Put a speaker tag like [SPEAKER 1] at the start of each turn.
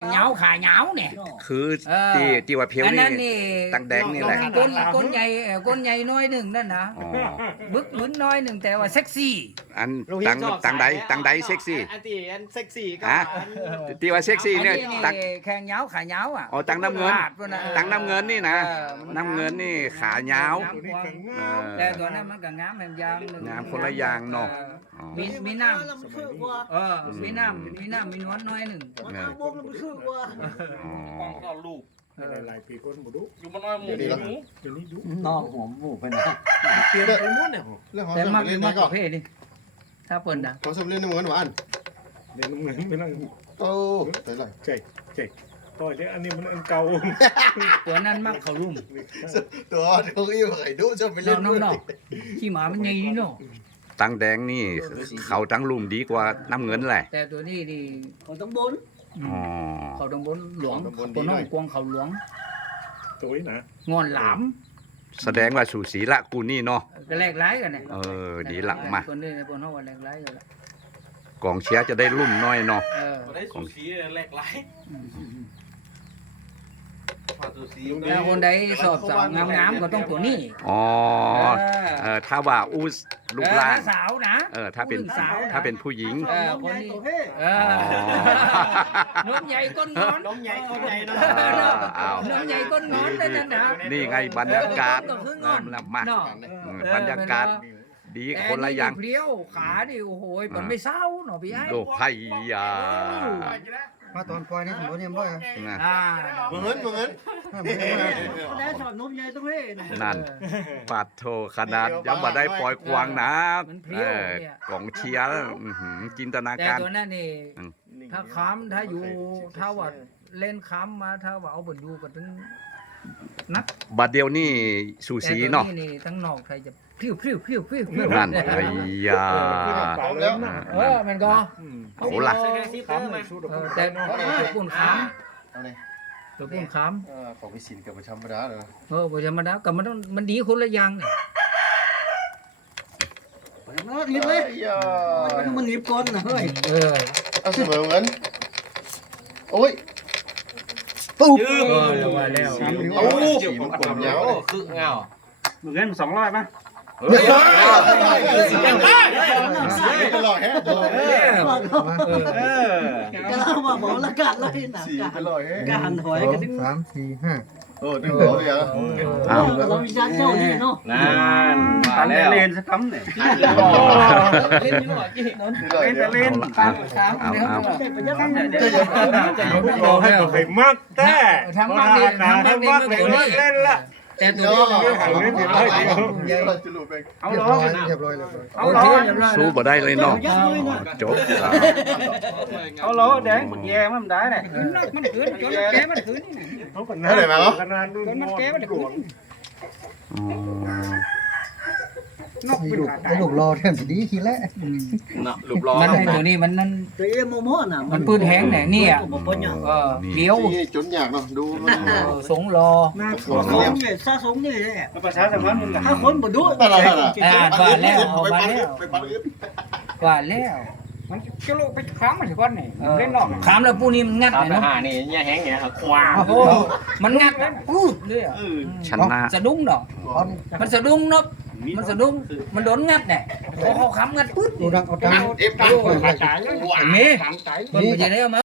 [SPEAKER 1] เหงาขาเหงาเนี่ย
[SPEAKER 2] คือที่ว่าเพียวนี่ตังแดงนี่แหละ
[SPEAKER 1] ก้นใหญ่น้อยหนึ่งนั่นนะ
[SPEAKER 2] อ๋อ
[SPEAKER 1] บึกน้อยหนึ่งแต่ว่าเซ็กซี่
[SPEAKER 2] อันตังใดเซ็กซี่
[SPEAKER 3] อันที่อันเซ็กซี่ก็
[SPEAKER 2] ฮะที่ว่าเซ็กซี่เนี่ยตัง
[SPEAKER 1] แข่งเหงาขาเหงาอ่ะ
[SPEAKER 2] อ๋อตังน้ำเงินตังน้ำเงินนี่นะน้ำเงินนี่ขาเหงา
[SPEAKER 1] แต่ตัวนั้นมันก็งามแหมยาง
[SPEAKER 2] งามคนละอย่างเนาะ
[SPEAKER 1] มีน้ำมีน้ำมีนวลน้อยหนึ่ง
[SPEAKER 4] ก็ลูก
[SPEAKER 5] หลายปีคนหมดดู
[SPEAKER 4] อยู่มาน้อยหมู
[SPEAKER 5] เดี๋ยวนี้ดู
[SPEAKER 3] นอกหัวหมูไปนะ
[SPEAKER 5] เปลี่ยนไปหมดเนี่ยเรื่องของ
[SPEAKER 1] แต่
[SPEAKER 5] ส
[SPEAKER 1] มั
[SPEAKER 5] ม
[SPEAKER 1] ก
[SPEAKER 5] เล่น
[SPEAKER 1] มั
[SPEAKER 5] ได้
[SPEAKER 1] ก
[SPEAKER 5] ก็
[SPEAKER 1] ประเภทนี่ถ้าเปิดนะ
[SPEAKER 5] ของสมเล่นในเหมือนหวานเดี๋ยวเงินไปนั่งโอ้ใส่เลยใช่ต่อเดี๋ยวอันนี้มันอันเก่า
[SPEAKER 1] ตัวนั้นมักเขารุ่ม
[SPEAKER 5] ตัวอีไข่ดูจะไปเล่น
[SPEAKER 1] น้องขี้หมามันใหญ่เนาะ
[SPEAKER 2] ตังแดงนี่เขาตังลุ่มดีกว่าน้ำเงินแหละ
[SPEAKER 1] แต่ตัวนี้นี่
[SPEAKER 3] เขาต้องบน
[SPEAKER 2] อ๋อ
[SPEAKER 1] เขาต้องบนหลวงตัวน้องกวงเขาหลวง
[SPEAKER 5] ตัวนะ
[SPEAKER 1] งอนหลาม
[SPEAKER 2] แสดงว่าสูสีละกูนี่เนาะ
[SPEAKER 1] ก็แลกไล่กันเนี่ย
[SPEAKER 2] ดีละมา
[SPEAKER 1] คนนี้คนเขาว่าแลกไล่กันละ
[SPEAKER 2] กองเชียร์จะได้ลุ่มน้อยเนาะ
[SPEAKER 4] ได้สูสีแหลกไหลสูสี
[SPEAKER 1] แล้วคนใดสอบสาวงามๆก็ต้องตัวนี้
[SPEAKER 2] อ๋อถ้าว่าอู้ลูกล่าง
[SPEAKER 1] สาวนะ
[SPEAKER 2] ถ้าเป็นผู้หญิง
[SPEAKER 1] คนนี้นมใหญ่ก้นงอน
[SPEAKER 3] น้องใหญ่คนใหญ่เนาะ
[SPEAKER 1] นมใหญ่ก้นงอนนั่นนะ
[SPEAKER 2] นี่ไงบรรยากาศมาบรรยากาศดีคนละอย่าง
[SPEAKER 1] เพลี้ยวขาดิโอ้โหมันไม่เศร้าหนอพี่ไอ้
[SPEAKER 2] โลไพ่ยา
[SPEAKER 6] มาตอนปล่อยนี่ผมเนี่ยร้อย
[SPEAKER 5] เหมือน
[SPEAKER 3] ได้สอนนมใหญ่ต้องเฮ้นะ
[SPEAKER 2] นั่นปาดโทขนาดยังมาได้ปล่อยควางนะกองเชียร์จินตนา
[SPEAKER 1] แต่
[SPEAKER 2] การ
[SPEAKER 1] ตัวนั้นนี่ถ้าค้ำถ้าอยู่ถ้าว่าเล่นค้ำมาถ้าว่าเอาบนดูก็ถึงนัก
[SPEAKER 2] บัดเดียวนี่สูสีเนาะ
[SPEAKER 1] นี่ทั้งนอกไทยจะพริ้ว
[SPEAKER 2] นั่นไอ้ยา
[SPEAKER 5] แล้ว
[SPEAKER 1] มันก็
[SPEAKER 2] เอาล่ะ
[SPEAKER 1] แต่ตัวปุ่นค้ำตัวปุ่นค้
[SPEAKER 5] ของพิสินกับประชามดาเลย
[SPEAKER 1] ำประจำมาแล้วกับมันดีคนละอย่างเนี่ย
[SPEAKER 3] หนีบเลยมันหนีบก้นนะเฮ้ย
[SPEAKER 5] เอาเสมอเหมือนโอ้ย
[SPEAKER 1] ปุ๊บแล้วว่าแล้ว
[SPEAKER 5] โอ้สีมันกลมยาว
[SPEAKER 4] คือเงา
[SPEAKER 6] เงิน200มั้ย
[SPEAKER 5] ตลอดแฮะ
[SPEAKER 3] ก็เรามาบอกละกันเลยนะ
[SPEAKER 5] สีตลอดแฮะ
[SPEAKER 3] การถอยกันถึง
[SPEAKER 6] 3 4 5
[SPEAKER 5] โอ้ดึงหัวเลยอ่ะ
[SPEAKER 3] เรามีชาเจ้านี่เนาะ
[SPEAKER 4] นั่นมาแล้ว
[SPEAKER 6] เล่นสักคำเนี่ย
[SPEAKER 3] เล่นอยู่อ่ะกี่นน
[SPEAKER 6] เล่น
[SPEAKER 5] เอาให้กับใครมากแต่
[SPEAKER 1] ทั้งมันนี่ตัวนี้
[SPEAKER 5] เล่นละ
[SPEAKER 1] แต่ตัวนี้
[SPEAKER 5] จะหลุดไป
[SPEAKER 6] เอาล้อเรียบร้อยเลย
[SPEAKER 1] เอาล้อ
[SPEAKER 2] สู้บ่ได้เลยเนาะจบ
[SPEAKER 6] เอาล้อแดงมันแย่มันได้เนี่ย
[SPEAKER 1] มันขืนจนแกมันขืน
[SPEAKER 5] เท่าไหร่มาเหรอ
[SPEAKER 1] มันแกมันขืน
[SPEAKER 6] ลูกรอแทนสิดีขี้แล้ว
[SPEAKER 4] หลุบล้อ
[SPEAKER 1] มันตัวนี้มันนั่น
[SPEAKER 3] ตัวเอ็มโม่น่ะ
[SPEAKER 1] มันปืนแห้งเนี่ยนี่อ่ะเลี้ยว
[SPEAKER 5] จนอยากเนาะดู
[SPEAKER 1] สงรอ
[SPEAKER 3] สงนี่ซาสงนี่แหละ
[SPEAKER 6] ประชาสัมพันธ์มัน
[SPEAKER 3] ถ้าคนบ่ดู
[SPEAKER 1] ว่าแล้วเอามาแล้ว
[SPEAKER 5] ไปปันอื่น
[SPEAKER 1] ว่าแล้วมันจะลงไปค้ำมันสิก้อนนี่เล่นนอกค้ำแล้วปูนี่มันงัด
[SPEAKER 4] ตาม
[SPEAKER 1] เลย
[SPEAKER 4] ไป
[SPEAKER 1] เนาะ
[SPEAKER 4] หานี่เนี่ยแห้งเนี่ยครับควาง
[SPEAKER 1] โอ้มันงัดพูดเลยอ่ะ
[SPEAKER 2] ชนะ
[SPEAKER 1] สะดุ้งเนาะมันสะดุ้งเนาะมันสะดุ้งมันโดนงัดเนี่ยพอเขาค้ำงัดปึ๊ด
[SPEAKER 6] ดูดังเอาตัง
[SPEAKER 5] เอฟตัง
[SPEAKER 1] มีมันจะได้เอามา